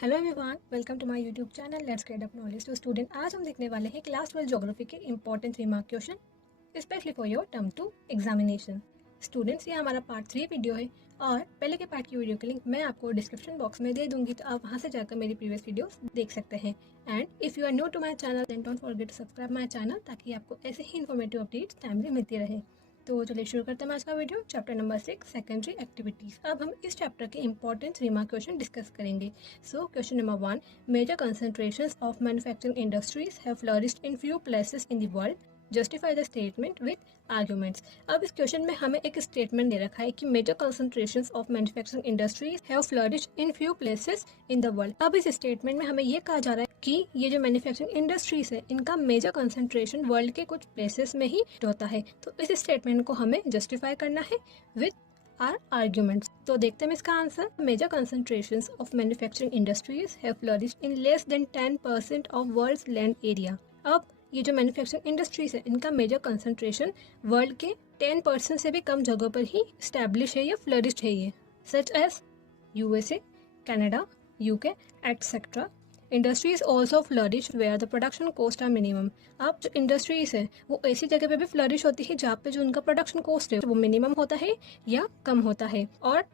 Hello everyone, welcome to my YouTube channel let's get up knowledge. तो student, आज हम देखने वाले हैं क्लास 12 ज्योग्राफी के important 3 mark question specially for your term 2 examination. Students, ये हमारा पार्ट 3 वीडियो है और पहले के पार्ट की वीडियो की लिंक मैं आपको डिस्क्रिप्शन बॉक्स में दे दूंगी, तो आप वहाँ से जाकर मेरी प्रीवियस वीडियोस देख सकते हैं। And if you are new to my channel then don't forget to subscribe my channel, ताकि आपको ऐसे ही इन्फॉर्मेटिव अपडेट्स टाइमली मिलती रहे। तो चलिए शुरू करते हैं आज का video. Chapter number 6 secondary activities. अब हम इस चैप्टर के इंपॉर्टेंट 3 मार्क क्वेश्चन डिस्कस करेंगे। So question number 1, major concentrations of manufacturing industries have flourished in few places in the world. Justify the statement with arguments. अब इस question में हमें एक स्टेटमेंट दे रखा है कि major concentrations of manufacturing industries have flourished in few places in the world. अब इस स्टेटमेंट में हमें ये कहा जा रहा है कि ये जो मैन्युफैक्चरिंग इंडस्ट्रीज है, इनका मेजर कंसंट्रेशन वर्ल्ड के कुछ प्लेसेस में ही होता है। तो इस स्टेटमेंट को हमें जस्टिफाई करना है विद आर आर्ग्यूमेंट्स। तो देखते हैं इसका answer. Major concentrations of manufacturing industries have flourished in less than 10% of world's land area. अब ये जो मैन्युफैक्चरिंग इंडस्ट्रीज है, इनका मेजर कंसंट्रेशन वर्ल्ड के 10% से भी कम जगह पर ही स्टैब्लिश है या फ्लरिश्ड है ये, such as USA, Canada, UK etcetera. Industries also flourish where the production cost are minimum. अब जो इंडस्ट्रीज है वो ऐसी जगह पे भी फ्लरिश होती है जहाँ पे जो उनका प्रोडक्शन कॉस्ट है वो मिनिमम होता है या कम होता है। और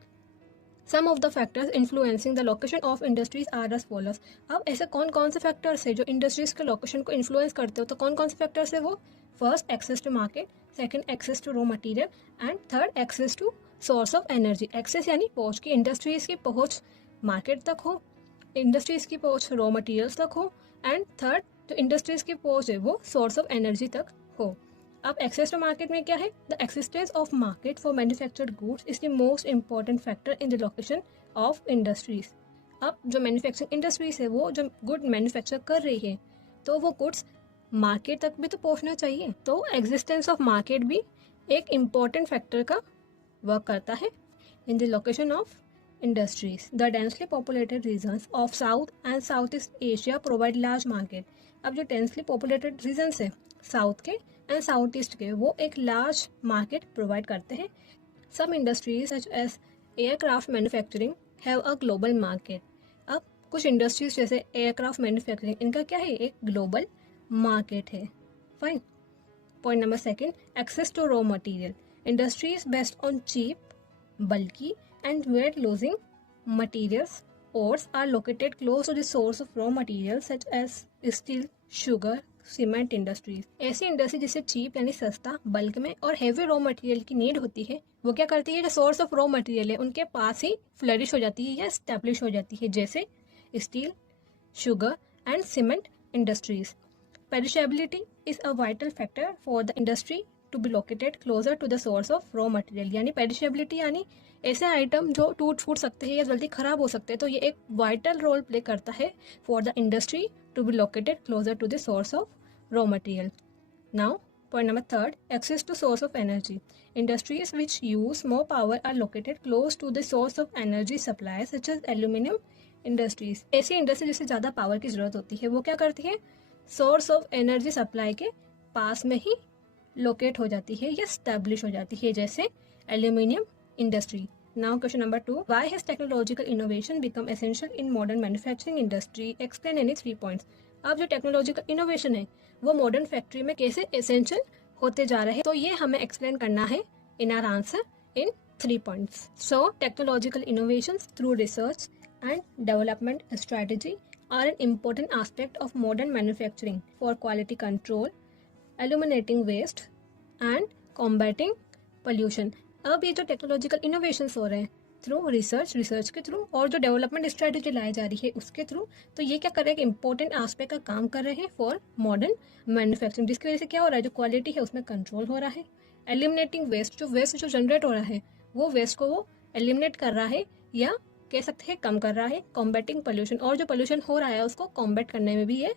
some of the factors influencing the location of industries are as follows. अब ऐसे कौन कौन से फैक्टर्स है जो इंडस्ट्रीज के लोकेशन को इन्फ्लुएंस करते हो, तो कौन कौन से फैक्टर्स है वो? First, access to market, second, access to raw material and third, access to source of energy. Access यानी पहुंच, की इंडस्ट्रीज की पहुंच मार्केट तक हो, इंडस्ट्रीज की पहुंच रॉ मटेरियल्स तक हो, एंड थर्ड जो इंडस्ट्रीज की पहुंच है वो सोर्स ऑफ एनर्जी तक हो। अब एक्सेस टू मार्केट में क्या है? The existence of market for manufactured goods is the most important factor in the location of industries. अब जो मैन्युफैक्चरिंग इंडस्ट्रीज है वो जो गुड मैन्युफैक्चर कर रही है, तो वो गुड्स मार्केट तक भी तो पहुंचना चाहिए। तो एग्जिस्टेंस ऑफ मार्केट भी एक इम्पॉर्टेंट फैक्टर का वर्क करता है in the location of industries. The densely populated regions of South and Southeast Asia provide large market. अब जो densely populated regions है साउथ के एंड साउथ ईस्ट के, वो एक लार्ज मार्केट प्रोवाइड करते हैं। Some industries such as aircraft manufacturing have a global market. अब कुछ इंडस्ट्रीज जैसे एयरक्राफ्ट मैन्युफैक्चरिंग, इनका क्या है? एक ग्लोबल मार्केट है। Fine. Point number second, access to raw material. Industries based on cheap, bulky and weight losing materials ores are located close to the source of raw materials such as steel, sugar, cement industries. ऐसी industry जिसे cheap यानी सस्ता, bulk में और heavy raw material की need होती है, वो क्या करती है? जो सोर्स ऑफ रॉ मटेरियल है उनके पास ही फ्लरिश हो जाती है या स्टैब्लिश हो जाती है, जैसे steel, sugar and cement industries. Perishability is a vital factor for the industry to be located closer to the source of raw material. यानी पेरिशेबिलिटी यानी ऐसे आइटम जो टूट फूट सकते हैं या जल्दी खराब हो सकते हैं, तो ये एक वाइटल रोल प्ले करता है for the industry to be located closer to the source of raw material. Now point number third, access to source of energy. Industries which use more power are located close to the source of energy supply such as aluminium industries. ऐसी industry जिसे ज़्यादा power की जरूरत होती है, वो क्या करती है? सोर्स ऑफ एनर्जी सप्लाई के पास में ही लोकेट हो जाती है या स्टैब्लिश हो जाती है, जैसे aluminium industry. Now question number 2, why has technological innovation become essential in modern manufacturing industry? Explain any 3 points. अब जो टेक्नोलॉजिकल इनोवेशन है वो मॉडर्न फैक्ट्री में कैसे एसेंशियल होते जा रहे हैं, तो ये हमें एक्सप्लेन करना है in our answer in 3 points. So technological innovations through research and development strategy are an important aspect of modern manufacturing for quality control, eliminating waste and combating pollution। अब ये जो टेक्नोलॉजिकल इनोवेशंस हो रहे हैं through research के through और जो development strategy लाई जा रही है उसके थ्रू, तो ये क्या कर रहे हैं? इंपॉर्टेंट एस्पेक्ट का काम कर रहे हैं फॉर मॉडर्न मैन्युफैक्चरिंग, जिसकी वजह से क्या हो रहा है? जो क्वालिटी है उसमें कंट्रोल हो रहा है। एलिमिनेटिंग वेस्ट, जो वेस्ट जो जनरेट हो रहा है वो वेस्ट को वो एलिमिनेट कर रहा है या कह सकते हैं कम कर रहा है। कॉम्बैटिंग पोल्यूशन, और जो पोल्यूशन हो रहा है उसको कॉम्बैट करने में भी ये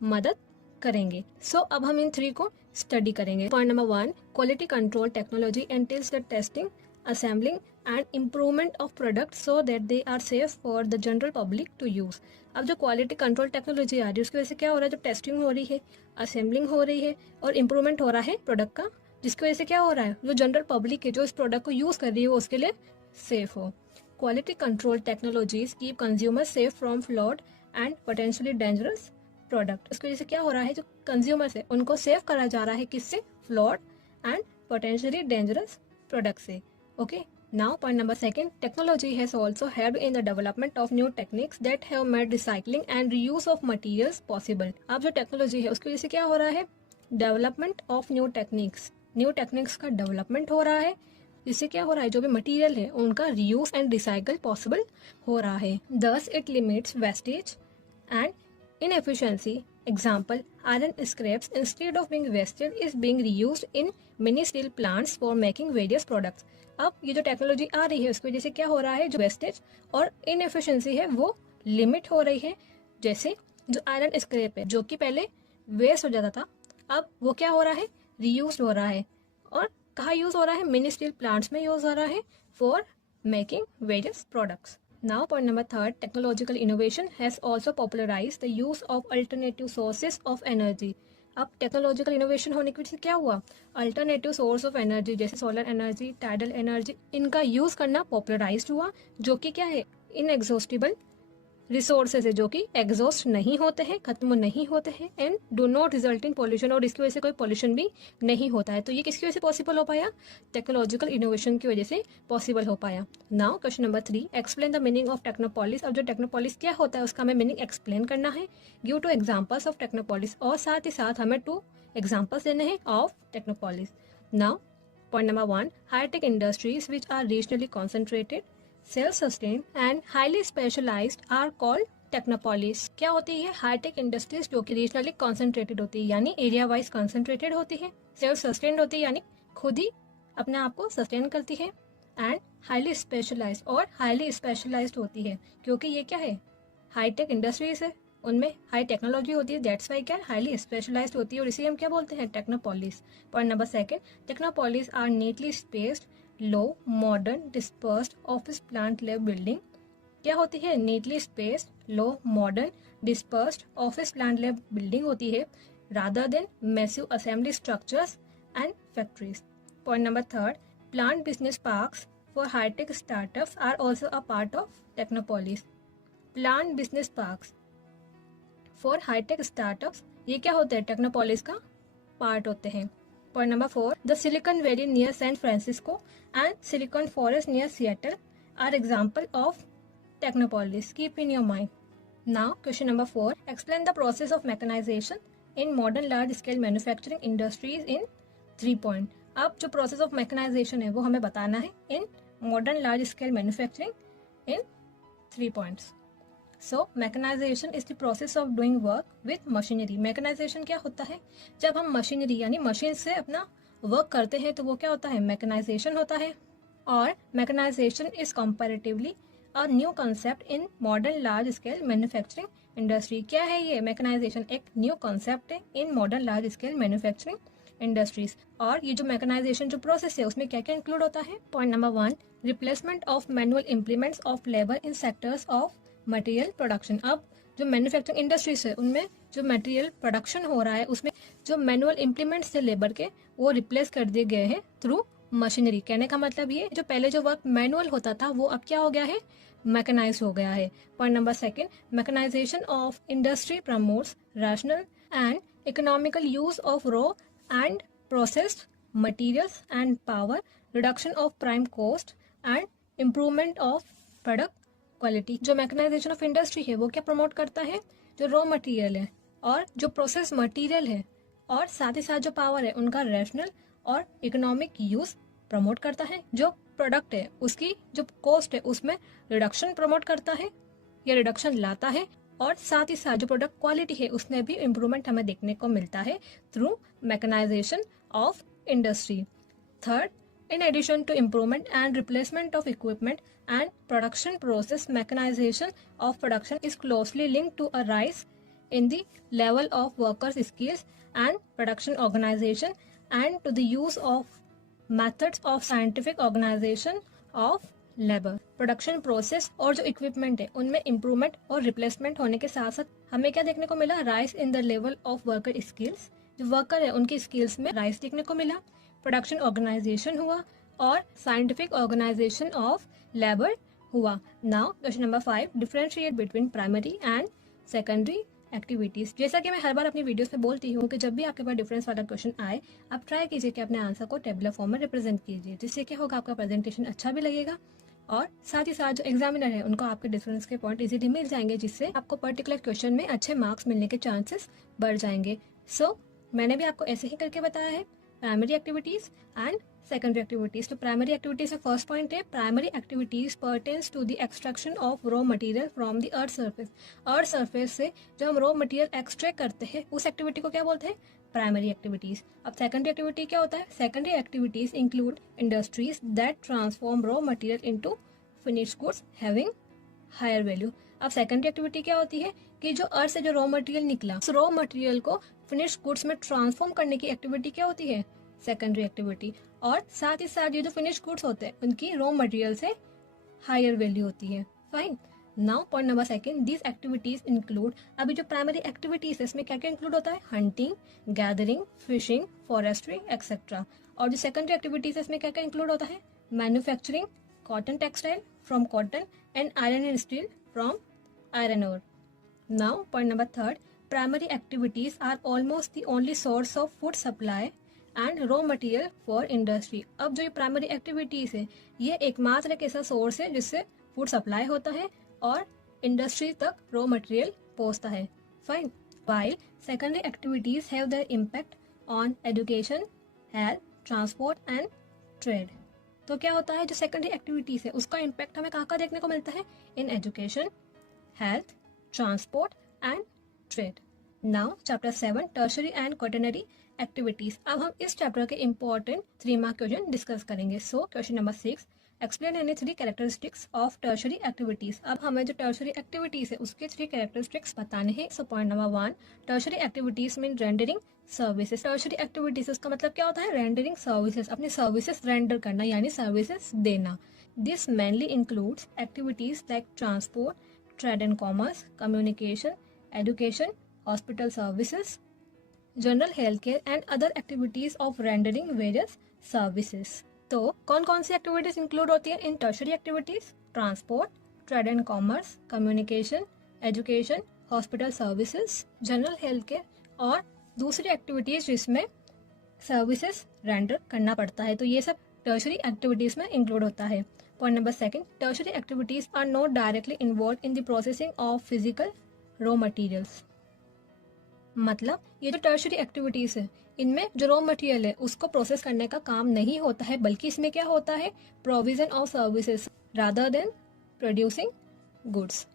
मदद करेंगे। सो अब हम इन 3 को स्टडी करेंगे। Point number 1, quality control technology entails the testing, assembling and improvement of product so that they are safe for the general public to use. अब जो क्वालिटी कंट्रोल टेक्नोलॉजी आ रही है उसकी वजह से क्या हो रहा है? जो टेस्टिंग हो रही है, असेंबलिंग हो रही है और इम्प्रूवमेंट हो रहा है प्रोडक्ट का, जिसकी वजह से क्या हो रहा है? जो जनरल पब्लिक है जो इस प्रोडक्ट को यूज कर रही है वो उसके लिए सेफ हो। Quality control technologies keep consumer safe from flawed and potentially dangerous product. इसकी वजह से क्या हो रहा है, जो कंज्यूमर्स है उनको सेव करा जा रहा है किससे, flawed and potentially dangerous product से। Okay, now point number second, technology has also helped in the development of new techniques that have made recycling and reuse of materials possible. अब जो टेक्नोलॉजी है उसकी वजह से क्या हो रहा है, डेवलपमेंट ऑफ न्यू टेक्निक्स का डेवलपमेंट हो रहा है, जिससे क्या हो रहा है, जो भी मटेरियल है उनका रीयूज एंड रिसाइकल पॉसिबल हो रहा है। Thus it limits wastage and inefficiency. Example, iron scraps instead of being wasted is being reused in many steel plants for making various products. अब ये जो टेक्नोलॉजी आ रही है उसकी वजह से क्या हो रहा है, जो वेस्टेज और इनएफिशिएंसी है वो लिमिट हो रही है। जैसे जो आयरन स्क्रैप है जो कि पहले वेस्ट हो जाता था, अब वो क्या हो रहा है, रीयूज हो रहा है। और कहाँ यूज हो रहा है, मिनी स्टील प्लांट्स में यूज हो रहा है for making various products. Now point number third, technological innovation has also popularized the use of alternative sources of energy. अब टेक्नोलॉजिकल इनोवेशन होने की वजह से क्या हुआ, अल्टरनेटिव सोर्स ऑफ एनर्जी जैसे सोलर एनर्जी, टाइडल एनर्जी, इनका यूज करना पॉपुलराइज्ड हुआ, जो कि क्या है, इनएग्जॉस्टिबल रिसोर्सेज है, जो कि एग्जॉस्ट नहीं होते हैं, खत्म नहीं होते हैं, and do not result in pollution, और इसकी वजह से कोई पॉल्यूशन भी नहीं होता है। तो ये किसकी वजह से पॉसिबल हो पाया, टेक्नोलॉजिकल इनोवेशन की वजह से पॉसिबल हो पाया। Now question number 3, explain the meaning of technopolis. अब जो टेक्नोपॉलिस क्या होता है उसका हमें मीनिंग एक्सप्लेन करना है। गिव 2 एग्जाम्पल्स ऑफ टेक्नोपॉलिस, और साथ ही साथ हमें 2 एग्जाम्पल्स देने हैं of technopolis. Now point number 1, high tech industries which are regionally concentrated, self sustain and highly specialised are called technopolis. क्या होती है, हाईटेक इंडस्ट्रीज जो कि रीजनली कॉन्सेंट्रेटेड होती है, यानी एरिया वाइज कॉन्सेंट्रेटेड होती है, सेल्फ सस्टेन्ड होती है यानी खुद ही अपने आप को सस्टेन करती है, एंड हाईली स्पेशलाइज्ड, और हाईली स्पेशलाइज्ड होती है क्योंकि ये क्या है, हाईटेक इंडस्ट्रीज है, उनमें हाई टेक्नोलॉजी होती है, दैट्स वाई क्या है, हाईली स्पेशलाइज्ड होती है, और इसे हम क्या बोलते हैं, technopolis. Point number 2, technopolis are neatly spaced, low, modern, dispersed office plant lab building. क्या होती है, neatly spaced, low, modern, dispersed office plant lab building होती है, rather than massive assembly structures and factories. Point number 3, plant business parks for high tech startups are also a part of technopolis. Plant business parks for high tech startups, ये क्या होते हैं, technopolis का part होते हैं। Point number 4, the Silicon Valley near San Francisco and Silicon forest near Seattle are example of Technopolis. Keep in your mind. Now, question number 4. Explain the process of mechanization in modern large-scale manufacturing industries in 3 points. अब जो process of mechanization है वो हमें बताना है in modern large-scale manufacturing in 3 points. So, mechanization is the process of doing work with machinery. Mechanization क्या होता है, जब हम मशीनरी यानी मशीन से अपना वर्क करते हैं तो वो क्या होता है, mechanization होता है। और mechanization is comparatively a new concept in modern large scale manufacturing industry. क्या है ये मैकेनाइजेशन, एक न्यू कॉन्सेप्ट है in modern large scale manufacturing industries. और ये जो मैकेनाइजेशन जो प्रोसेस है उसमें क्या क्या इंक्लूड होता है। Point number 1, replacement of manual implements of labour in sectors of material production. अब जो मैन्युफैक्चरिंग इंडस्ट्रीज है उनमें जो मटेरियल प्रोडक्शन हो रहा है उसमें जो मैनुअल इम्प्लीमेंट्स थे लेबर के वो रिप्लेस कर दिए गए हैं थ्रू मशीनरी। कहने का मतलब ये, जो पहले जो वर्क मैनुअल होता था वो अब क्या हो गया है, मैकेनाइज हो गया है। Point number 2, mechanisation of industry promotes rational and economical use of raw and processed materials and power, reduction of prime cost and improvement of product quality. जो मैकेनाइजेशन ऑफ इंडस्ट्री है वो क्या प्रमोट करता है, जो रॉ मटेरियल है और जो प्रोसेस मटेरियल है और साथ ही साथ जो पावर है उनका रैशनल और इकोनॉमिक यूज प्रमोट करता है। जो प्रोडक्ट है उसकी जो कॉस्ट है उसमें रिडक्शन प्रमोट करता है या रिडक्शन लाता है, और साथ ही साथ जो प्रोडक्ट क्वालिटी है उसमें भी इम्प्रूवमेंट हमें देखने को मिलता है through mechanisation of industry. Third, in addition to improvement and replacement of equipment and production process, mechanization of production is closely linked to a rise in the level of workers' skills and production organization and to the use of methods of scientific organization of labour. Production process और जो equipment है उनमें improvement और replacement होने के साथ साथ हमें क्या देखने को मिला, rise in the level of worker skills. जो वर्कर है उनकी स्किल्स में राइज देखने को मिला, प्रोडक्शन ऑर्गेनाइजेशन हुआ और साइंटिफिक ऑर्गेनाइजेशन ऑफ लेबर हुआ। Now question number 5, differentiate between primary and secondary activities. जैसा कि मैं हर बार अपनी वीडियोस में बोलती हूँ कि जब भी आपके पास डिफरेंस वाला क्वेश्चन आए, आप ट्राई कीजिए कि अपने आंसर को टेबुलर फॉर्म में रिप्रेजेंट कीजिए, जिससे क्या होगा, आपका प्रेजेंटेशन अच्छा भी लगेगा और साथ ही साथ जो एग्जामिनर है उनको आपके डिफरेंस के पॉइंट इजीली मिल जाएंगे, जिससे आपको पर्टिकुलर क्वेश्चन में अच्छे मार्क्स मिलने के चांसेस बढ़ जाएंगे। सो मैंने भी आपको ऐसे ही करके बताया है, primary activities and secondary activities. तो प्राइमरी एक्टिविटीज़ में फर्स्ट पॉइंट है, primary activities pertains to the extraction of raw material from the earth surface. Earth surface से जो हम रॉ मटेरियल एक्सट्रैक्ट करते हैं उस एक्टिविटी को क्या बोलते हैं, प्राइमरी एक्टिविटीज़। अब सेकेंडरी एक्टिविटी क्या होता है, secondary activities include industries that transform raw material into finished goods having higher value. अब सेकेंडरी एक्टिविटी क्या होती है कि जो अर्थ से जो रॉ मटेरियल निकला, उस रॉ मटेरियल को फिनिश्ड गुड्स में ट्रांसफॉर्म करने की एक्टिविटी क्या होती है, सेकेंडरी एक्टिविटी। और साथ ही साथ ये जो फिनिश्ड गुड्स होते हैं उनकी रॉ मटेरियल से हायर वैल्यू होती है। Fine. Now point number second, these activities include, अभी जो प्राइमरी एक्टिविटीज है इसमें क्या क्या इंक्लूड होता है, hunting, gathering, fishing, forestry etcetera. और जो सेकेंडरी एक्टिविटीज है इसमें क्या क्या इंक्लूड होता है, manufacturing, cotton textile from cotton and iron and steel from iron ore. Now point number third, primary activities are almost the only source of food supply and raw material for industry. अब जो ये primary activities है ये एकमात्र एक ऐसा source है जिससे फूड सप्लाई होता है और इंडस्ट्री तक रॉ मटेरियल पहुंचता है। Fine. While secondary activities have their impact on education, health, transport and trade. तो क्या होता है, जो सेकेंडरी एक्टिविटीज है उसका इम्पैक्ट हमें कहाँ देखने को मिलता है, in education, health, transport and trade. Now chapter 7, tertiary and quaternary activities. अब हम इस चैप्टर के इंपॉर्टेंट 3 मार्क क्वेश्चन डिस्कस करेंगे। So question number 6, explain any 3 characteristics of tertiary activities. अब हमें जो टर्शरी एक्टिविटीज है उसके 3 कैरेक्टरिस्टिक्स बताने हैं। So point number 1, tertiary activities mean rendering services. Tertiary activities उसका मतलब क्या होता है, रेंडरिंग सर्विसेज, अपनी सर्विसेज रेंडर करना यानी सर्विसेज देना। This mainly includes activities like transport, trade and commerce, communication, education, hospital services, general health care and other activities of rendering various services. तो कौन कौन सी एक्टिविटीज इंक्लूड होती है in tertiary activities, transport, trade and commerce, communication, education, hospital services, general health care और दूसरी activities जिसमें services render करना पड़ता है। तो ये सब टर्शरी एक्टिविटीज में इंक्लूड होता है। Point number 2, tertiary activities are not directly involve in the processing of physical raw materials. मतलब ये जो टर्शरी एक्टिविटीज है इनमें जो रॉ मटेरियल है उसको प्रोसेस करने का काम नहीं होता है, बल्कि इसमें क्या होता है, provision of services rather than producing goods.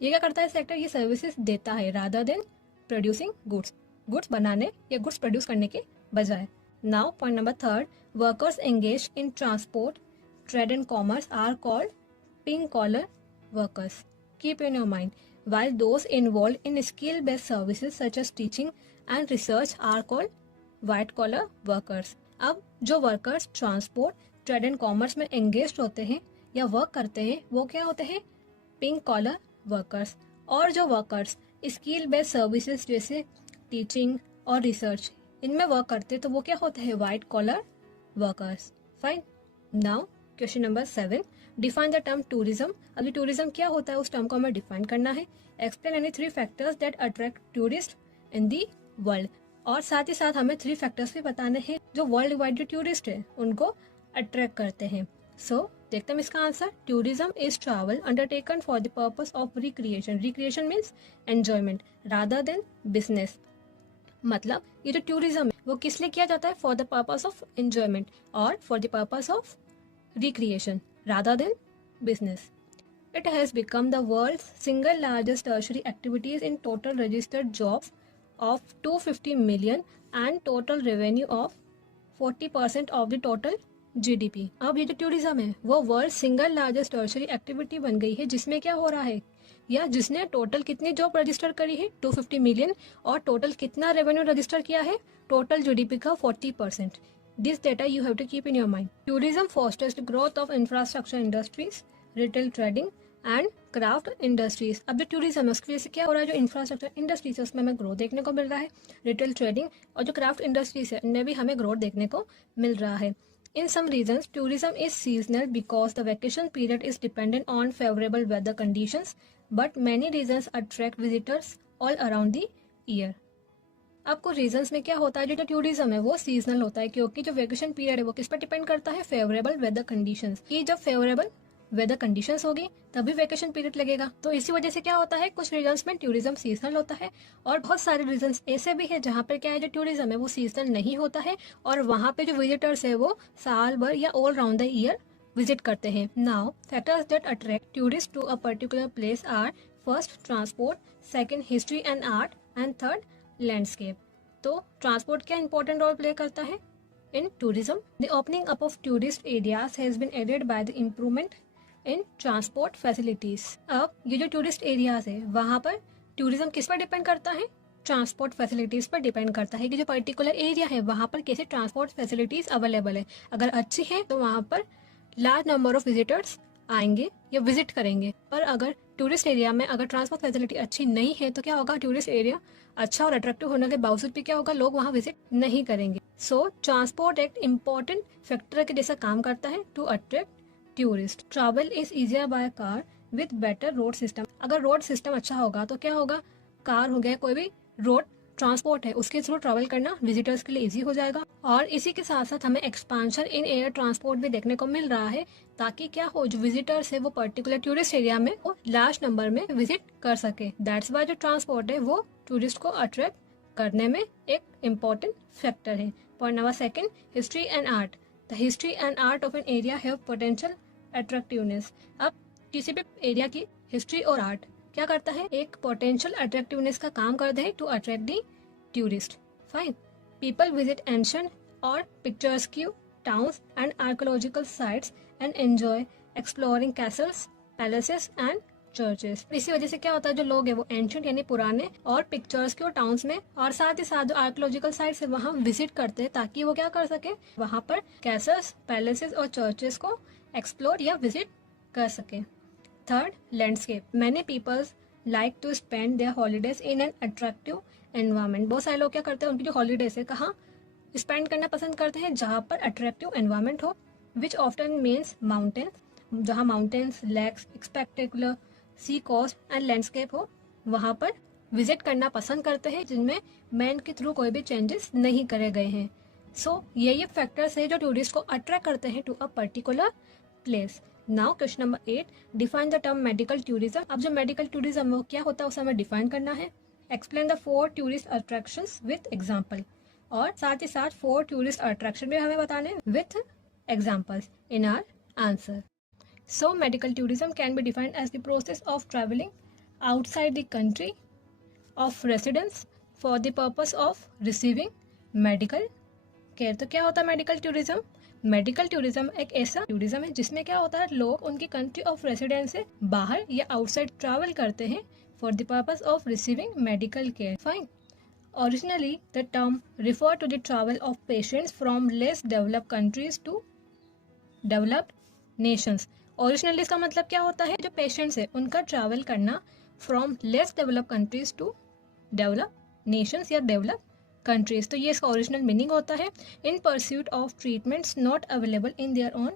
ये क्या करता है सेक्टर, ये सर्विसेज देता है rather than producing goods, goods बनाने या गुड्स प्रोड्यूस करने के बजाय। Now point number 3, workers engage in transport, trade and commerce are called pink collar workers. Keep in your mind, while those involved in skill-based services such as teaching and research are called white collar workers। अब जो workers transport, trade and commerce में engage होते हैं या work करते हैं वो क्या होते हैं, पिंक कॉलर वर्कर्स। और जो वर्कर्स स्किल बेस्ड सर्विसेज जैसे टीचिंग और रिसर्च इनमें वर्क करते हैं तो वो क्या होते हैं, white collar workers. Fine. Now question number 7, define the term tourism. अभी टूरिज्म क्या होता है उस टर्म को हमें डिफाइन करना है। Explain any 3 factors that attract tourist in the world. और साथ ही साथ हमें 3 फैक्टर्स भी बताने हैं जो वर्ल्ड वाइड जो टूरिस्ट है उनको अट्रैक्ट करते हैं। सो देखते हैं इसका answer. Tourism is travel undertaken for the purpose of recreation. Recreation means enjoyment rather than business. मतलब ये जो टूरिज्म है वो किस लिए किया जाता है, for the purpose of enjoyment और for the purpose of recreation rather than business. It has become the world's single largest tertiary activities in total registered jobs of 250 million and total revenue of 40% of the total GDP। अब ये जो tourism है वो world single largest tertiary activity बन गई है, जिसमें क्या हो रहा है या जिसने टोटल कितनी जॉब रजिस्टर करी है 250 मिलियन और टोटल कितना रेवेन्यू रजिस्टर किया है, टोटल जीडीपी का 40%। This data you have to keep in your mind. Tourism fosters the growth of infrastructure industries, retail trading and craft industries। अब जो टूरिज्म है उसकी वजह से क्या हो रहा है, जो इंफ्रास्ट्रक्चर इंडस्ट्रीज है उसमें हमें ग्रोथ देखने को मिल रहा है, रिटेल ट्रेडिंग और जो क्राफ्ट इंडस्ट्रीज है इनमें भी हमें ग्रोथ देखने को मिल रहा है। In some regions, tourism is seasonal because the vacation period is dependent on favorable weather conditions, but many regions attract visitors all around the year. आपको रीजंस में क्या होता है, जो टूरिज्म है वो सीजनल होता है क्योंकि जो वेकेशन पीरियड है वो किस पर डिपेंड करता है, फेवरेबल वेदर कंडीशंस की। जब फेवरेबल वेदर कंडीशंस होगी तभी वेकेशन पीरियड लगेगा। तो इसी वजह से क्या होता है, कुछ रीजन्स में टूरिज्म सीजनल होता है और बहुत सारे रीजन्स ऐसे भी है जहाँ पर क्या है, जो टूरिज्म है वो सीजनल नहीं होता है और वहाँ पे जो विजिटर्स है वो साल भर या all round the year visit करते हैं। Now factors that attract tourist to a particular place are first transport, second history and art and third landscape. तो ट्रांसपोर्ट क्या इंपॉर्टेंट रोल प्ले करता है in tourism? The opening up of tourist areas has been added by the improvement in transport facilities. अब ये जो tourist areas है वहाँ पर टूरिज्म किस पर डिपेंड करता है, ट्रांसपोर्ट फैसिलिटीज पर डिपेंड करता है कि जो पर्टिकुलर एरिया है वहाँ पर कैसे ट्रांसपोर्ट फैसिलिटीज अवेलेबल है। अगर अच्छी है तो वहाँ पर लार्ज नंबर ऑफ विजिटर्स आएंगे या विजिट करेंगे, पर अगर टूरिस्ट एरिया में अगर ट्रांसपोर्ट फैसिलिटी अच्छी नहीं है तो क्या होगा, टूरिस्ट एरिया अच्छा और अट्रैक्टिव होने के बावजूद भी क्या होगा, लोग वहाँ विजिट नहीं करेंगे। सो ट्रांसपोर्ट एक इम्पॉर्टेंट फैक्टर के जैसा काम करता है to attract tourist. Travel is easier by car with better road system. अगर रोड सिस्टम अच्छा होगा तो क्या होगा, कार हो गया, कोई भी रोड ट्रांसपोर्ट है उसके थ्रू ट्रैवल करना विजिटर्स के लिए इजी हो जाएगा। और इसी के साथ साथ हमें एक्सपांशन इन एयर ट्रांसपोर्ट भी देखने को मिल रहा है ताकि क्या हो, जो विजिटर्स है वो पर्टिकुलर टूरिस्ट एरिया में वो लार्ज नंबर में विजिट कर सके। दैट्स वाई जो ट्रांसपोर्ट है वो टूरिस्ट को अट्रैक्ट करने में एक इम्पॉर्टेंट फैक्टर है। Point number second, history and art. The history and art of an area have potential attractiveness. अब किसी भी एरिया की हिस्ट्री और आर्ट क्या करता है, एक पोटेंशियल अट्रैक्टिवनेस का काम करते हैं to attract the tourist. Fine, people visit ancient और picturesque towns and archaeological sites and enjoy exploring castles, palaces and churches. इसी वजह से क्या होता है, जो लोग है वो एंशिएंट यानी पुराने और पिक्चर्स्क्यू टाउन्स में और साथ ही साथ जो आर्कियोलॉजिकल साइट्स है वहाँ विजिट करते हैं ताकि वो क्या कर सके, वहाँ पर कैसल्स, पैलेसेस और चर्चेस को एक्सप्लोर या विजिट कर सके। Third, landscape. Many peoples like to spend their holidays in an attractive environment. बहुत सारे लोग क्या करते हैं, उनकी जो हॉलीडेज है कहाँ स्पेंड करना पसंद करते हैं, जहाँ पर अट्रैक्टिव एनवायरमेंट हो, विच ऑफ्टन मीन्स माउंटेन्स, जहाँ mountains, lakes, spectacular sea coast and landscape हो, वहाँ पर विजिट करना पसंद करते हैं जिनमें मैन के थ्रू कोई भी चेंजेस नहीं करे गए हैं। सो ये फैक्टर्स है जो टूरिस्ट को अट्रैक्ट करते हैं to a particular place. Now question number 8, define the term medical tourism. अब जो मेडिकल टूरिज्म वो क्या होता है उसे हमें डिफाइन करना है। Explain the 4 tourist attractions with example, और साथ ही साथ 4 टूरिस्ट अट्रैक्शन भी हमें बताने with examples in our answer. So medical tourism can be defined as the process of travelling outside the country of residence for the purpose of receiving medical care. तो क्या होता है मेडिकल टूरिज्म? मेडिकल टूरिज्म एक ऐसा tourism है जिसमें क्या होता है, लोग उनकी कंट्री ऑफ रेसिडेंस से बाहर या आउटसाइड ट्रैवल करते हैं for the purpose of receiving medical care. Fine, originally the term refer to the travel of patients from less developed countries to developed nations. Originally इसका मतलब क्या होता है, जो पेशेंट्स है उनका ट्रैवल करना from less developed countries to developed nations या डेवलप्ड कंट्रीज। तो ये इसका ओरिजिनल मीनिंग होता है। In pursuit of treatments not available in their own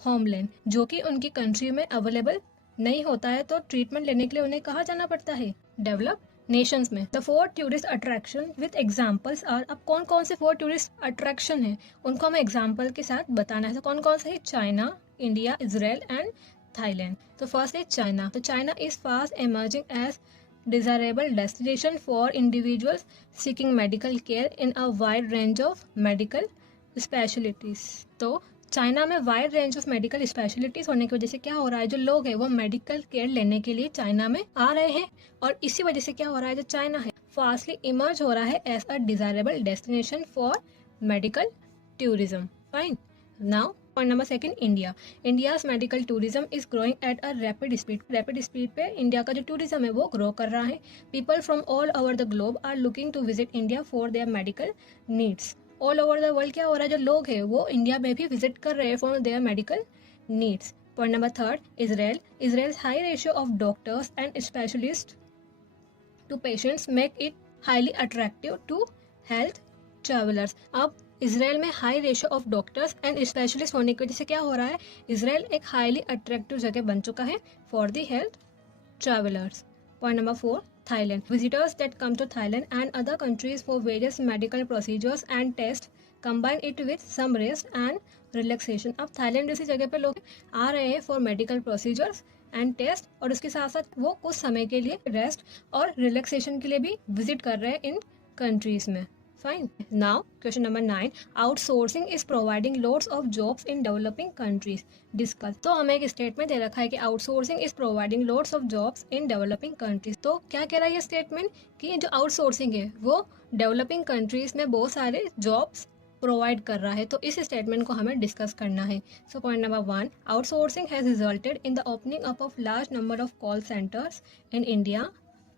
homeland, जो कि उनकी कंट्री में अवेलेबल नहीं होता है तो ट्रीटमेंट लेने के लिए उन्हें कहाँ जाना पड़ता है, डेवलप्ड नेशंस में। The 4 tourist attraction with examples are. अब कौन कौन से 4 टूरिस्ट अट्रैक्शन है उनको हमें एग्जाम्पल के साथ बताना है। तो कौन कौन से है, China, India, Israel and Thailand. तो फर्स्ट है चाइना। तो China is fast emerging as desirable destination for individuals seeking medical care in a wide range of medical specialties। तो चाइना में wide range of medical specialities होने की वजह से क्या हो रहा है, जो लोग हैं वो मेडिकल केयर लेने के लिए चाइना में आ रहे हैं और इसी वजह से क्या हो रहा है, जो चाइना है फास्टली इमर्ज हो रहा है as a desirable destination for medical tourism. Fine, now point number second, India. India's medical tourism is growing at a rapid speed. Rapid speed पे इंडिया का जो टूरिज्म है वो ग्रो कर रहा है। People from all over the globe are looking to visit India for their medical needs. All over the world क्या हो रहा है, जो लोग हैं वो इंडिया में भी विजिट कर रहे हैं for their medical needs. Point number third, Israel. Israel's high ratio of doctors and specialist to patients make it highly attractive to health travellers. अब इसराइल में high ratio of doctors and specialist होने की वजह से क्या हो रहा है, इसराइल एक हाईली अट्रैक्टिव जगह बन चुका है for the health travellers. Point number 4, Thailand. Visitors that come to Thailand and other countries for various medical procedures and test combine it with some rest and relaxation. अब Thailand जैसी जगह पे लोग आ रहे हैं for medical procedures and test, और उसके साथ साथ वो कुछ समय के लिए रेस्ट और रिलैक्सेशन के लिए भी विजिट कर रहे हैं इन कंट्रीज में। Fine. Now question number 9, outsourcing is providing loads of jobs in developing countries, discuss. तो हमें एक स्टेटमेंट दे रखा है कि outsourcing is providing loads of jobs in developing countries. तो क्या कह रहा है ये स्टेटमेंट कि जो आउटसोर्सिंग है वो डेवलपिंग कंट्रीज में बहुत सारे जॉब्स प्रोवाइड कर रहा है। तो इस स्टेटमेंट को हमें डिस्कस करना है। सो point number 1, outsourcing has resulted in the opening up of large number of call centres in India,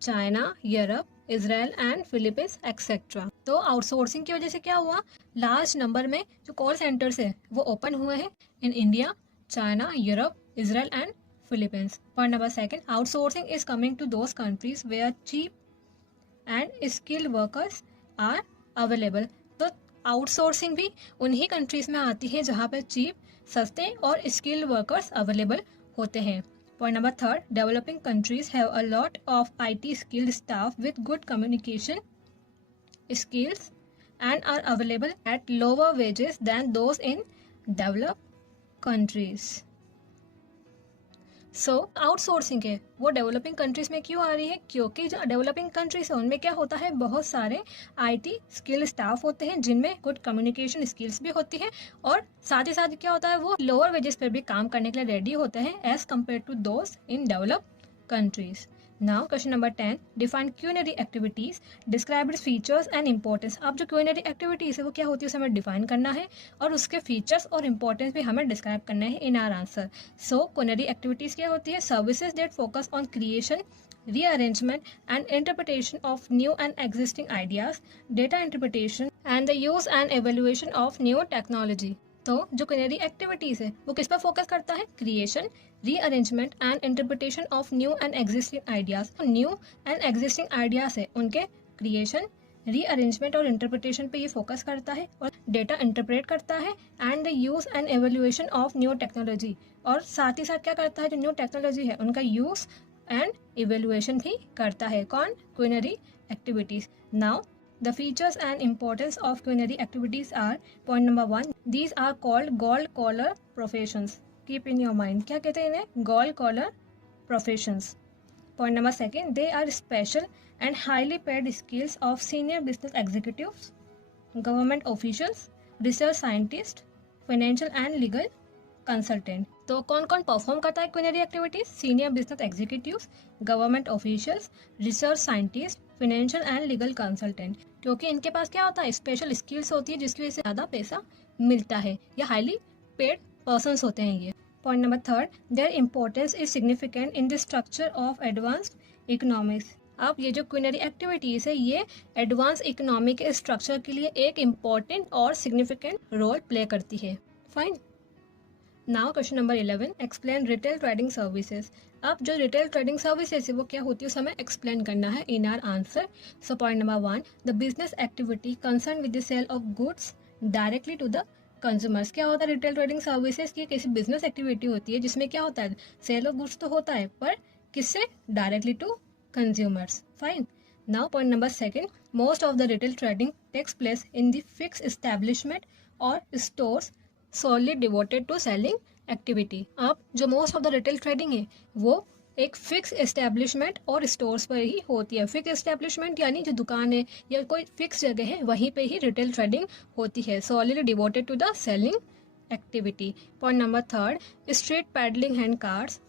China, Europe, Israel and Philippines etcetera. तो आउटसोर्सिंग की वजह से क्या हुआ, लार्ज नंबर में जो कॉल सेंटर्स है वो ओपन हुए हैं in India, China, Europe, Israel and Philippines. Point number 2, outsourcing is coming to those countries where cheap and skilled workers are available. तो आउटसोर्सिंग भी उन्हीं कंट्रीज में आती है जहाँ पे चीप, सस्ते और स्किल्ड वर्कर्स अवेलेबल होते हैं। Point number 3, developing countries have a lot of IT skilled staff with good communication skills and are available at lower wages than those in developed countries. So outsourcing है वो developing countries में क्यों आ रही है, क्योंकि जो डेवलपिंग कंट्रीज है उनमें क्या होता है, बहुत सारे आईटी स्किल स्टाफ होते हैं जिनमें गुड कम्युनिकेशन स्किल्स भी होती है, और साथ ही साथ क्या होता है वो लोअर वेजेस पर भी काम करने के लिए रेडी होते हैं as compared to those in developed countries. Now question number 10, define quinary activities, describe its features and importance. अब जो क्यूनरी एक्टिविटीज है वो क्या होती है उसे हमें डिफाइन करना है और उसके फीचर्स और इंपॉर्टेंस भी हमें डिस्क्राइब करना है in our answer. So quinary activities क्या होती है, services that focus on creation, rearrangement and interpretation of new and existing ideas, data interpretation and the use and evaluation of new technology। तो जो quinary activities है वो किस पर focus करता है, creation, rearrangement and interpretation of new and existing ideas. New and existing ideas है उनके क्रिएशन, रीअरेंजमेंट और इंटरप्रिटेशन पे ये फोकस करता है, और डेटा इंटरप्रेट करता है and the use and evaluation of new technology, और साथ ही साथ क्या करता है, जो न्यू टेक्नोलॉजी है उनका यूज एंड इवेल्युएशन भी करता है। कौन, quinary activities. Now the features and importance of culinary activities are, point number 1, these are called gold collar professions, keep in your mind, क्या कहते हैं इन्हें, gold collar professions। point number 2, they are special and highly paid skills of senior business executives, government officials, research scientists, financial and legal consultant. तो कौन कौन perform करता है quinary activities, senior business executives, government officials, research scientist, financial and legal consultant, क्योंकि इनके पास क्या होता है, स्पेशल स्किल्स होती है जिसकी वजह से ज़्यादा पैसा मिलता है, या हाईली पेड पर्सनस होते हैं ये। Point number 3, their importance is significant in the structure of advanced economics. अब ये जो क्यूनरी एक्टिविटीज़ है ये एडवांस इकोनॉमी के स्ट्रक्चर के लिए एक इम्पॉर्टेंट और सिग्निफिकेंट रोल प्ले करती है। Fine. Now question number 11, explain retail trading services. अब जो रिटेल ट्रेडिंग सर्विसेज है वो क्या होती है उसे हमें एक्सप्लेन करना है in our answer. So point number 1, the business activity concern with the sale of goods directly to the consumers. क्या होता है रिटेल ट्रेडिंग सर्विसेज की, किसी बिजनेस एक्टिविटी होती है जिसमें क्या होता है, सेल ऑफ गुड्स तो होता है पर किससे, directly to consumers. Fine. Now point number 2, most of the retail trading takes place in the fix establishment और stores solely devoted to selling activity। अब जो most of the retail trading है वो एक फिक्स एस्टेब्लिशमेंट और stores पर ही होती है। फिक्स एस्टेब्लिशमेंट यानी जो दुकान है या कोई फिक्स जगह है वहीं पे ही रिटेल ट्रेडिंग होती है, solely devoted to the selling activity। Point number 3, street peddling hand cars,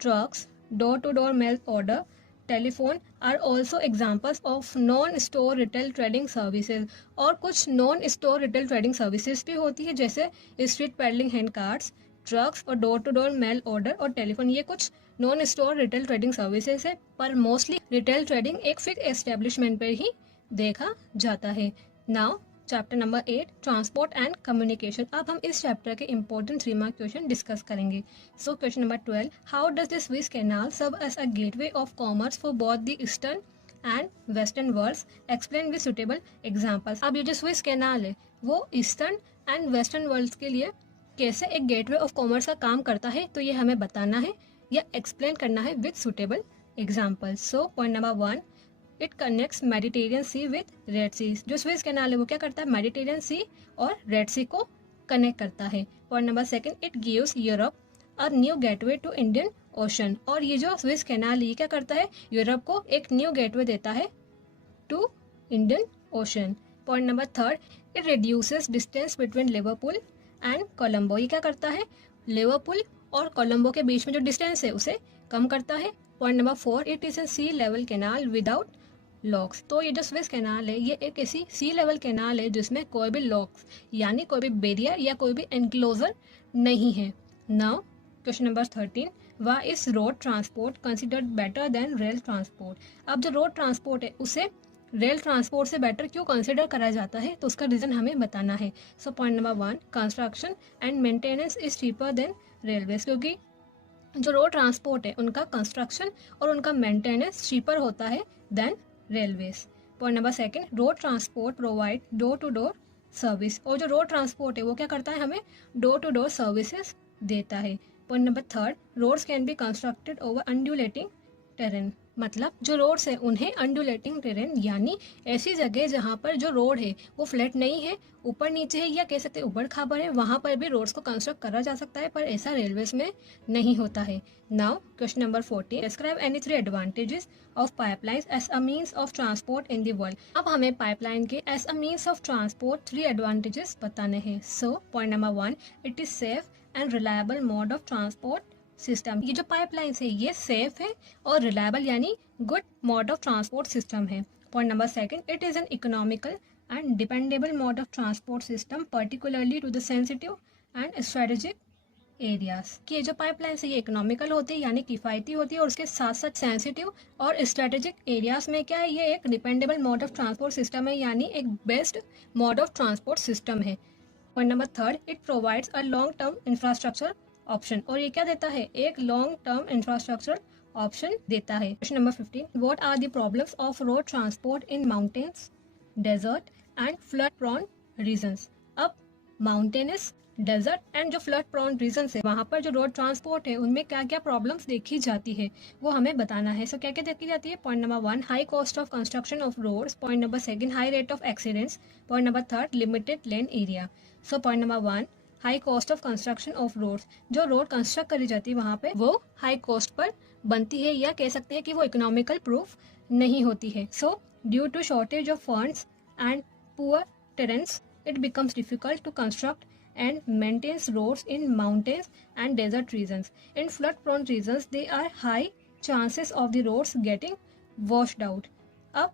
trucks, door to door mail order, telephone are also examples of non store retail trading services. और कुछ non store retail trading services भी होती है जैसे street peddling hand cards, trucks और door to door mail order और telephone, ये कुछ non store retail trading services है, पर मोस्टली रिटेल ट्रेडिंग एक फिक्स एस्टेब्लिशमेंट पर ही देखा जाता है। Now chapter number 8, transport and communication. अब हम इस चैप्टर के इंपॉर्टेंट 3 मार्क क्वेश्चन डिस्कस करेंगे। So question number 12, how does the Suez canal serve as a gateway of commerce for both the eastern and western worlds, explain with suitable examples. अब ये जो Suez canal है वो eastern and western world के लिए कैसे एक gateway of commerce का काम करता है, तो ये हमें बताना है या एक्सप्लेन करना है with suitable examples. So point number 1, it connects Mediterranean Sea with Red Sea. जो स्विस कैनाल है वो क्या करता है, मेडिटेरियन सी और रेड सी को कनेक्ट करता है। Point number 2, it gives Europe a new gateway to Indian ocean. और ये जो स्विस कैनाल ये क्या करता है, यूरोप को एक न्यू गेटवे देता है to Indian ocean. Point number 3, it reduces distance between Liverpool and Colombo. ये क्या करता है, लिवरपूल और कोलंबो के बीच में जो डिस्टेंस है उसे कम करता है। Point number 4, it is a sea level canal without locks. तो ये जो स्विस कैनाल है ये एक ऐसी सी लेवल कैनाल है जिसमें कोई भी लॉक्स यानी कोई भी बैरियर या कोई भी एनक्लोजर नहीं है। Now question number 13, why is road transport considered better than rail transport. अब जो रोड ट्रांसपोर्ट है उसे रेल ट्रांसपोर्ट से बेटर क्यों कंसिडर करा जाता है, तो उसका रीजन हमें बताना है। सो point number 1, construction and maintenance is cheaper than railways. क्योंकि जो रोड ट्रांसपोर्ट है उनका कंस्ट्रक्शन और उनका मेंटेनेंस चीपर होता है than railways. Point number 2, road transport provide door to door service. और जो रोड ट्रांसपोर्ट है वो क्या करता है, हमें डोर टू डोर सर्विसेज देता है। Point number 3, roads can be constructed over undulating terrain. मतलब जो रोड्स है उन्हें अंडुलेटिंग टेरेन यानी ऐसी जगह जहाँ पर जो रोड है वो फ्लैट नहीं है, ऊपर नीचे है या कह सकते हैं ऊबड़ खाबड़ है, वहाँ पर भी रोड्स को कंस्ट्रक्ट करा जा सकता है, पर ऐसा रेलवेज में नहीं होता है। Now question number 14, describe any 3 advantages of pipelines as a means of transport in the world. अब हमें पाइपलाइन के as a means of transport 3 advantages बताने हैं। So point number 1, it is safe and reliable mode of transport system. ये जो pipelines है ये safe है और रिलायबल यानी good mode of transport system है। Point number 2, it is an economical and dependable mode of transport system particularly to the sensitive and strategic areas. कि ये जो पाइपलाइंस है ये इकोनॉमिकल होती है यानी किफ़ायती होती है और उसके साथ साथ सेंसिटिव और स्ट्रेटेजिक एरियाज में क्या है, ये एक dependable mode of transport system है यानी एक best mode of transport system है। Point number 3, it provides a long term infrastructure option. और ये क्या देता है, एक लॉन्ग टर्म इंफ्रास्ट्रक्चर ऑप्शन देता है। Question number 15, what are the problems of road transport in mountains, desert and flood prone regions. अब माउंटेनस, डेजर्ट एंड जो फ्लड प्रोन रीजन्स है वहाँ पर जो रोड ट्रांसपोर्ट है उनमें क्या क्या प्रॉब्लम्स देखी जाती है वो हमें बताना है। सो क्या क्या देखी जाती है। Point number 1, high cost of construction of roads. Point number 2, high rate of accidents. Point number 3, limited land area. So point number 1, high cost of construction of roads. जो रोड कंस्ट्रक्ट करी जाती है वहाँ पे वो हाई कॉस्ट पर बनती है या कह सकते हैं कि वो इकोनॉमिकल प्रूफ नहीं होती है। So due to shortage of funds and poor terrains it becomes difficult to construct and maintain roads in mountains and desert regions. In flood prone regions there are high chances of the roads getting washed out. अब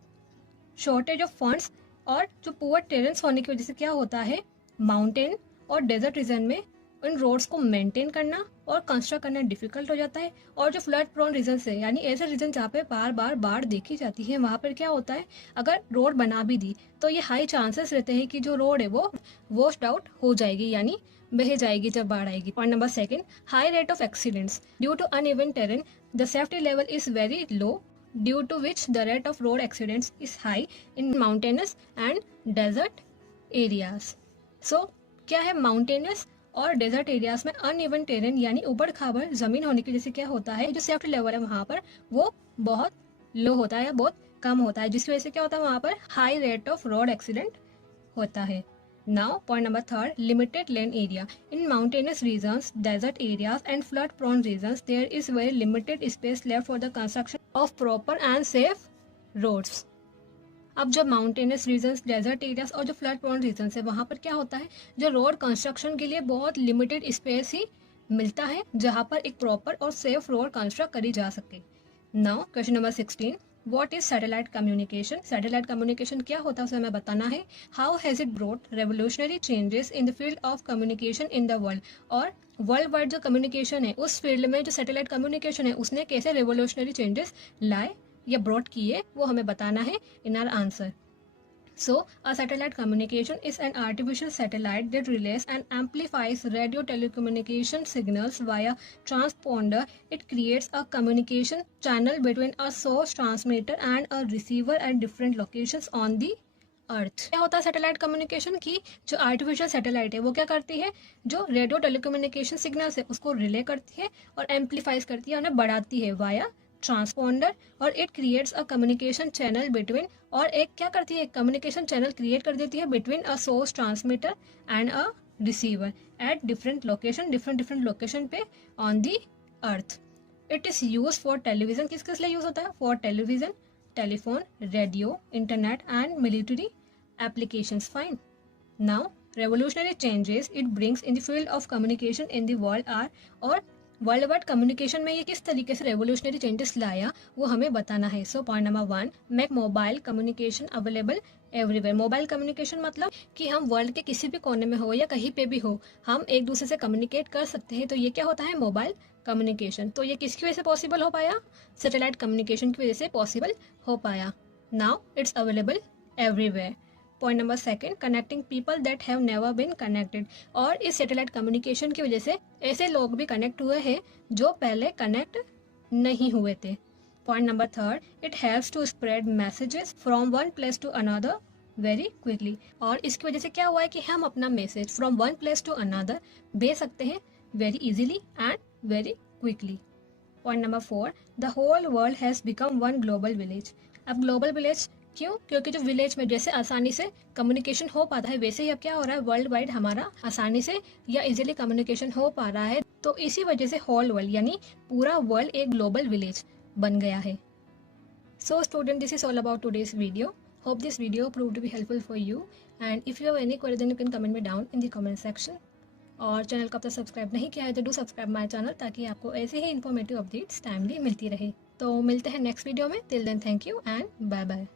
shortage of funds और जो poor Terrence होने की वजह से क्या होता है, माउंटेन और डेजर्ट रीजन में उन रोड्स को मेंटेन करना और कंस्ट्रक्ट करना डिफिकल्ट हो जाता है। और जो फ्लड प्रोन रीजन है यानी ऐसे रीजन जहाँ पे बार बार बाढ़ देखी जाती है वहाँ पर क्या होता है, अगर रोड बना भी दी तो ये हाई चांसेस रहते हैं कि जो रोड है वो वॉश्ड आउट हो जाएगी यानी बह जाएगी जब बाढ़ आएगी। Point number 2, high rate of accidents due to uneven terrain the safety level is very low due to which the rate of road accidents is high in mountainous and desert areas. So क्या है, mountainous और desert areas में uneven terrain यानी ऊबड़ खाबड़ जमीन होने की वजह से क्या होता है, जो सेफ्टी लेवल है वहाँ पर वो बहुत लो होता है या बहुत कम होता है, जिसकी वजह से क्या होता है वहाँ पर high rate of road accident होता है। Now point number 3, limited land area. In mountainous regions, desert areas and flood prone regions there is very limited space left for the construction of proper and safe roads. अब जो mountainous regions, desert areas और जो flood prone regions है वहाँ पर क्या होता है, जो रोड कंस्ट्रक्शन के लिए बहुत लिमिटेड स्पेस ही मिलता है जहाँ पर एक प्रॉपर और सेफ रोड कंस्ट्रक्ट करी जा सके। Now question number 16, what is satellite communication. Satellite communication क्या होता है उसे हमें बताना है। How has it brought revolutionary changes in the field of communication in the world. और वर्ल्ड वाइड जो कम्युनिकेशन है उस फील्ड में जो सैटेलाइट कम्युनिकेशन है उसने कैसे रेवोल्यूशनरी चेंजेस लाए या ब्रॉड किए वो हमें बताना है in our answer. So, a satellite communication is an artificial satellite that relays and amplifies radio telecommunication signals via transponder. It creates a communication channel between a source transmitter and a receiver at different locations on the अर्थ। क्या होता है satellite communication की? जो artificial satellite है वो क्या करती है, जो रेडियो टेलीकम्युनिकेशन सिग्नल्स है उसको रिले करती है और एम्पलीफाइज करती है, उन्हें बढ़ाती है वाया ट्रांसपोंडर, और it creates a communication channel between, और एक क्या करती है, कम्युनिकेशन चैनल क्रिएट कर देती है between a source transmitter and a receiver at different different location पे on the earth. It is use for television, किस किस लिए यूज होता है? For television, telephone, radio, internet and military applications. Fine. Now, revolutionary changes it brings in the field of communication in the world are, और world wide communication में ये किस तरीके से रेवोल्यूशनरी चेंजेस लाया वो हमें बताना है। सो point number 1, make mobile communication available everywhere. Mobile communication मतलब कि हम वर्ल्ड के किसी भी कोने में हो या कहीं पे भी हो, हम एक दूसरे से कम्युनिकेट कर सकते हैं। तो ये क्या होता है? Mobile communication. तो ये किसकी वजह से पॉसिबल हो पाया? सैटेलाइट कम्युनिकेशन की वजह से पॉसिबल हो पाया। Now it's available everywhere. Point number 2, connecting people that have never been connected. और इस सैटेलाइट कम्युनिकेशन की वजह से ऐसे लोग भी कनेक्ट हुए हैं जो पहले कनेक्ट नहीं हुए थे। Point number 3, it helps to spread messages from one place to another very quickly. और इसकी वजह से क्या हुआ है कि हम अपना message from one place to another भेज सकते हैं very easily and very quickly. Point number 4, the whole world has become one global village. अब ग्लोबल विलेज क्यों? क्योंकि जो विलेज में जैसे आसानी से कम्युनिकेशन हो पाता है, वैसे ही अब क्या हो रहा है, वर्ल्ड वाइड हमारा आसानी से या इजीली कम्युनिकेशन हो पा रहा है। तो इसी वजह से होल वर्ल्ड यानी पूरा वर्ल्ड एक ग्लोबल विलेज बन गया है। So student, this is all about today's video. Hope this video prove to be helpful for you, and if you have any query then you can comment me down in the comment section. और channel को अब तक subscribe नहीं किया है तो do subscribe my channel, ताकि आपको ऐसे ही इन्फॉर्मेटिव अपडेट्स टाइमली मिलती रहे। तो मिलते हैं नेक्स्ट वीडियो में। Till then thank you and bye bye.